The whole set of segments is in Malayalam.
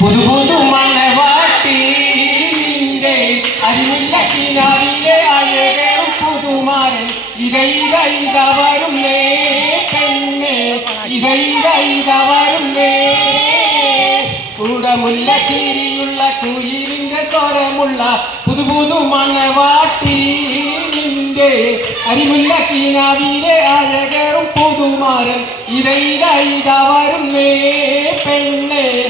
പുതു പുതു മണവാട്ടി നിന്റെ അരുമില്ല കിനാവിലെ അഴകും പുതുമാരൻ. ഇതൈ ഇതൈത വരുന്നേ പെണ്ണെ ചിരിയുള്ള കുയിലിന്റെ സ്വരമുള്ള പുതു പുതു മണവാട്ടി നിന്റെ. അരിമുല്ല കിനാവിലെ അഴകറും പുതുമാരൻ. ഇതൈ ഇതൈത വരുന്നേ പെണ്ണെ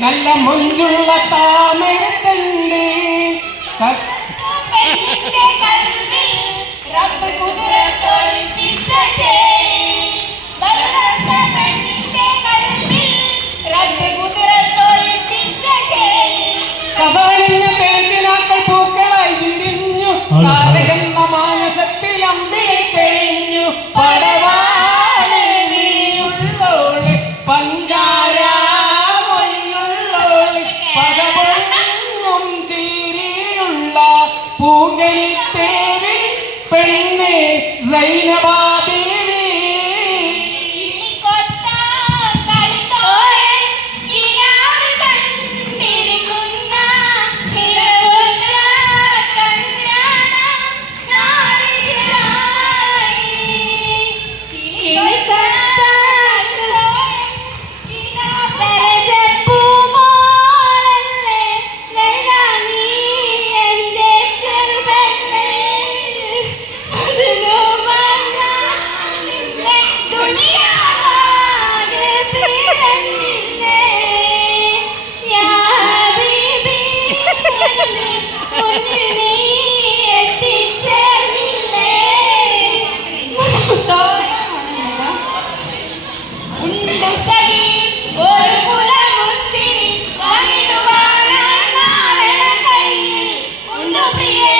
നല്ല മുഞ്ചുള്ള താമരത്തൻ പെണ്ണെ സൈനബ sobre.